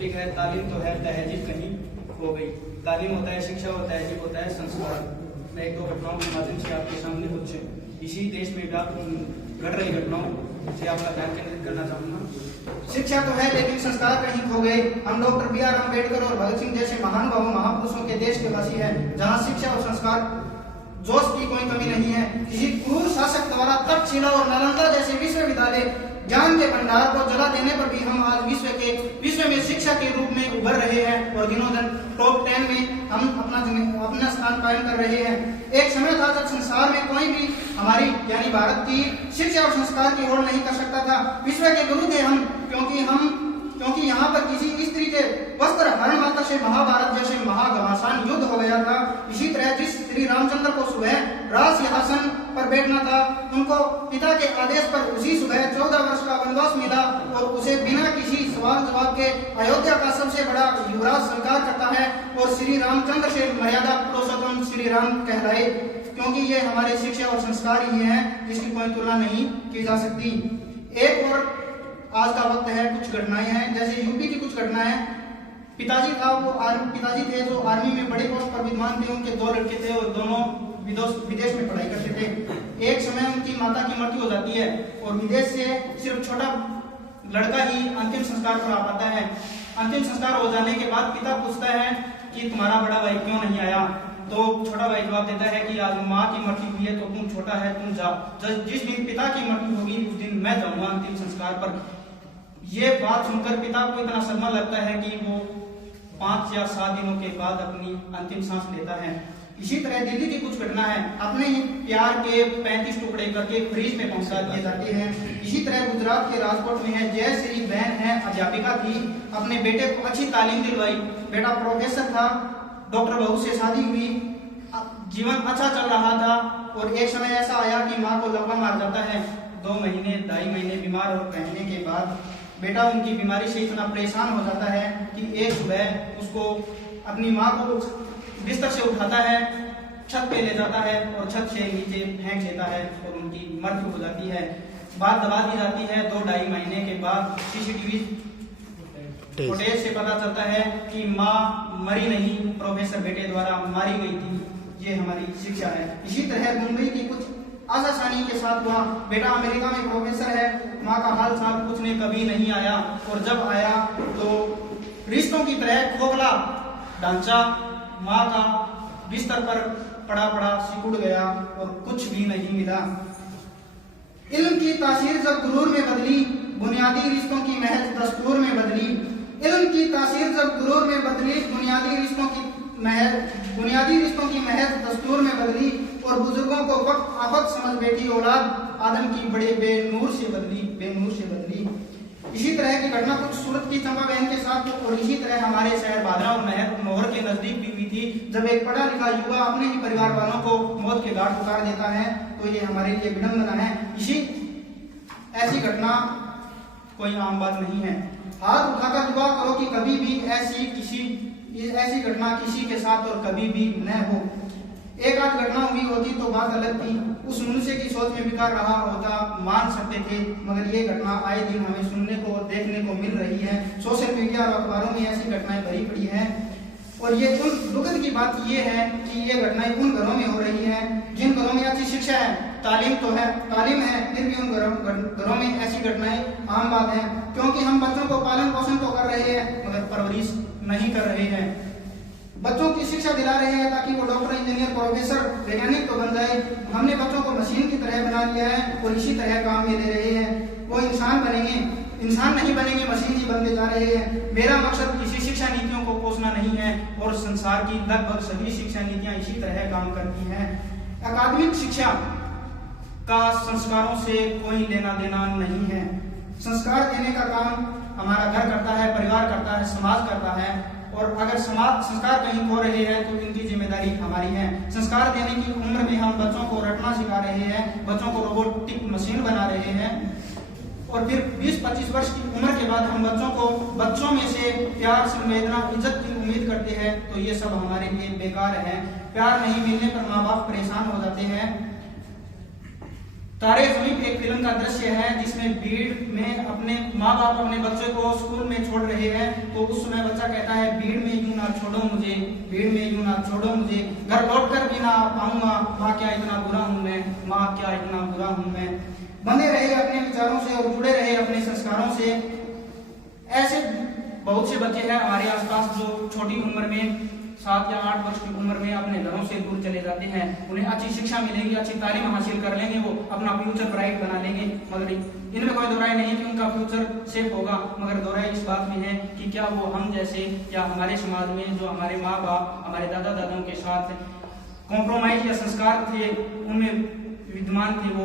Topic है तालीम तो है तहजीब कहीं हो गई। तालीम होता है शिक्षा और तहजीब होता है संस्कार। मैं एक दो घटनाओं के माध्यम से आपके सामने कुछ इसी देश में घट रही घटनाओं से आपका ध्यान केंद्रित करना चाहूंगा। शिक्षा तो है लेकिन संस्कार कहीं खो गए। हम डॉक्टर बी आर अम्बेडकर और भगत सिंह जैसे महानुभावों महापुरुषों के देश के वासी हैं, जहां शिक्षा और संस्कार जोश की कोई कमी नहीं है। किसी क्रूर शासक द्वारा तक्षशिला और नालंदा जैसे विश्वविद्यालय ज्ञान के भंडार को जला देने पर भी हम आज विश्व में शिक्षा के रूप में उभर रहे हैं और दिनों दिन टॉप 10 में हम अपना स्थान कायम कर रहे हैं। एक समय था जब संसार में कोई भी हमारी यानी भारत की शिक्षा और संस्कार की होड़ नहीं कर सकता था। विश्व के गुरु थे हम, क्योंकि यहाँ पर किसी स्त्री के वस्त्र हरण माता से महाभारत जैसे महाघमासान युद्ध हो गया था। इसी तरह जिस श्री रामचंद्र को सुबह राज सिंहासन पर बैठना था, उनको पिता के आदेश पर उसी सुबह 14 वर्ष का वनवास मिला और उसे बिना किसी सवाल जवाब के अयोध्या का सबसे बड़ा युवराज स्वीकार करता है और श्री रामचंद्र से मर्यादा पुरुषोत्तम श्री राम कहलाए, क्योंकि ये हमारे शिक्षा और संस्कार ही हैं जिसकी कोई तुलना नहीं की जा सकती। एक और आज का वक्त है, कुछ घटनाएं हैं, जैसे यूपी की कुछ घटनाएं। पिताजी थे जो आर्मी में बड़े पोस्ट पर विद्वान थे। उनके 2 लड़के थे और दोनों विदेश में पढ़ाई करते थे। एक समय उनकी माता की मृत्यु हो जाती है और विदेश से सिर्फ छोटा लड़का ही अंतिम संस्कार पर आ पाता है। अंतिम संस्कार हो जाने के बाद पिता पूछता है कि तुम्हारा बड़ा भाई क्यों नहीं आया, तो छोटा भाई जवाब देता है कि आज माँ की मृत्यु हुई है तो तुम छोटा है, तुम जाओ। जिस दिन पिता की मृत्यु होगी उस दिन मैं जाऊंगा अंतिम संस्कार पर। ये बात सुनकर पिता को इतना सदमा लगता है कि वो 5 या 7 दिनों के बाद अपनी अंतिम सांस लेता है। इसी तरह दिल्ली की कुछ घटना है, अपने ही प्यार के 35 टुकड़े करके फ्रीज में पहुंचा दिए जाते हैं। इसी तरह गुजरात के राजकोट में है, जयश्री बहन है, अध्यापिका थी, अपने बेटे को अच्छी तालीम दिलवाई। बेटा प्रोफेसर था, डॉक्टर बहू से शादी हुई, जीवन अच्छा चल रहा था और एक समय ऐसा आया कि माँ को लकवा मार जाता है। 2 महीने 2.5 महीने बीमार रहने के बाद बेटा उनकी बीमारी से इतना परेशान हो जाता है कि एक सुबह उसको अपनी माँ को बिस्तर से उठाता है, छत पे ले जाता है और छत से नीचे फेंक देता है और उनकी मृत्यु हो जाती है। बात दबा दी जाती है। 2-2.5 महीने के बाद सीसीटीवी फुटेज से पता चलता है कि माँ मरी नहीं, प्रोफेसर बेटे द्वारा मारी गई थी। ये हमारी शिक्षा है। इसी तरह मुंबई की कुछ आसानी के साथ हुआ। बेटा अमेरिका में प्रोफेसर है, माँ का हाल चाल पूछने कभी नहीं आया और जब आया तो रिश्तों की तरह खोखला ढांचा माँ का बिस्तर पर पड़ा सिकुड़ गया और कुछ भी नहीं मिला। इल्म की तासीर जब गुरूर में बदली, बुनियादी रिश्तों की महज दस्तूर में बदली। इल्म की तासीर जब गुरूर में बदली, बुनियादी रिश्तों की महज दस्तूर में बदली और बुजुर्गों को वक्त आफत समझ बैठी औलाद आदम की बड़े बेनूर से बदली। इसी तरह की घटना कुछ सूरत की चंपा बहन के साथ और इसी तरह हमारे शहर भादरा और नहर के नजदीक भी हुई थी, जब एक पढ़ा लिखा युवा अपने ही परिवार वालों को मौत के घाट उतार देता है। तो ये हमारे लिए विडंबना है। ऐसी घटना कोई आम बात नहीं है। हाथ उठाकर दुआ करो कि कभी भी ऐसी घटना किसी के साथ और कभी भी न हो। एक आध घटना हुई होती तो बात अलग थी, उस मनुष्य की सोच में विकार रहा होता, मान सकते थे, मगर ये घटना आए दिन हमें सुनने को और देखने को मिल रही है। सोशल मीडिया और अखबारों में ऐसी घटनाएं भरी पड़ी हैं और ये उन दुखद की बात ये है कि ये घटनाएं उन घरों में हो रही हैं जिन घरों में अच्छी शिक्षा है, तालीम है, फिर भी उन घरों में ऐसी घटनाएं आम बात है, क्योंकि हम बच्चों को पालन पोषण तो कर रहे हैं मगर परवरिश नहीं कर रहे हैं। बच्चों की शिक्षा दिला रहे हैं ताकि वो डॉक्टर, इंजीनियर, प्रोफेसर, वैज्ञानिक तो बन जाए। हमने बच्चों को मशीन की तरह बना लिया है और इसी तरह काम ये दे रहे हैं। वो इंसान नहीं बनेंगे, मशीन ही बनते जा रहे हैं। मेरा मकसद किसी शिक्षा नीतियों को कोसना नहीं है और संसार की लगभग सभी शिक्षा नीतियां इसी तरह काम करती हैं। अकादमिक शिक्षा का संस्कारों से कोई लेना देना नहीं है। संस्कार देने का काम हमारा घर करता है, परिवार करता है, समाज करता है और अगर संस्कार कहीं खो रहे हैं तो इनकी जिम्मेदारी हमारी है। संस्कार देने की उम्र में हम बच्चों को रटना सिखा रहे हैं, बच्चों को रोबोटिक मशीन बना रहे हैं और फिर 20-25 वर्ष की उम्र के बाद हम बच्चों में से प्यार, संवेदना, इज्जत की उम्मीद करते हैं, तो ये सब हमारे लिए बेकार है। प्यार नहीं मिलने पर माँ बाप परेशान हो जाते हैं। तारे ज़मीन एक फिल्म का दृश्य है जिसमें भीड़ में अपने माँ बाप अपने बच्चे को स्कूल में छोड़ रहे हैं, तो उस समय बच्चा कहता है भीड़ में यूं ना छोड़ो मुझे, भीड़ में यूं ना छोड़ो मुझे, घर लौट कर भी ना पाऊंगा, माँ क्या इतना बुरा हूं मैं, माँ क्या इतना बुरा हूं मैं। बंधे रहे अपने विचारों से और जुड़े रहे अपने संस्कारों से। ऐसे बहुत से बच्चे हैं हमारे आसपास जो छोटी उम्र में 7 या 8 वर्ष की उम्र में अपने घरों से दूर चले जाते हैं। उन्हें अच्छी शिक्षा मिलेगी, अच्छी तालीम हासिल कर लेंगे, वो अपना फ्यूचर ब्राइट बना लेंगे, मगर इनमें कोई दोहराई नहीं कि उनका फ्यूचर सेफ होगा, मगर दोहराई इस बात में है कि क्या वो हम जैसे या हमारे समाज में जो हमारे माँ बाप हमारे दादा दादाओं के साथ कॉम्प्रोमाइज या संस्कार थे उनमें विद्यमान थे, वो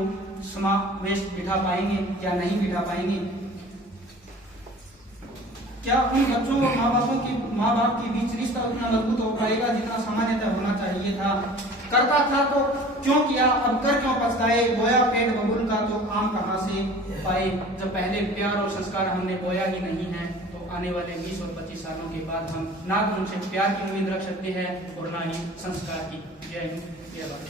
समावेश बिठा पाएंगे या नहीं बिठा पाएंगे। क्या उन बच्चों और माँ बाप के बीच रिश्ता उतना मजबूत हो पाएगा जितना सामान्यतः होना चाहिए था? करता था तो क्यों किया, अब कर क्यों पछताए, बोया पेड़ बबूल का तो आम कहाँ से पाए। जब पहले प्यार और संस्कार हमने बोया ही नहीं है तो आने वाले 20 और 25 सालों के बाद हम ना तो उनसे प्यार की उम्मीद रख सकते हैं और ना ही संस्कार की। जय हिंद, जय भारत।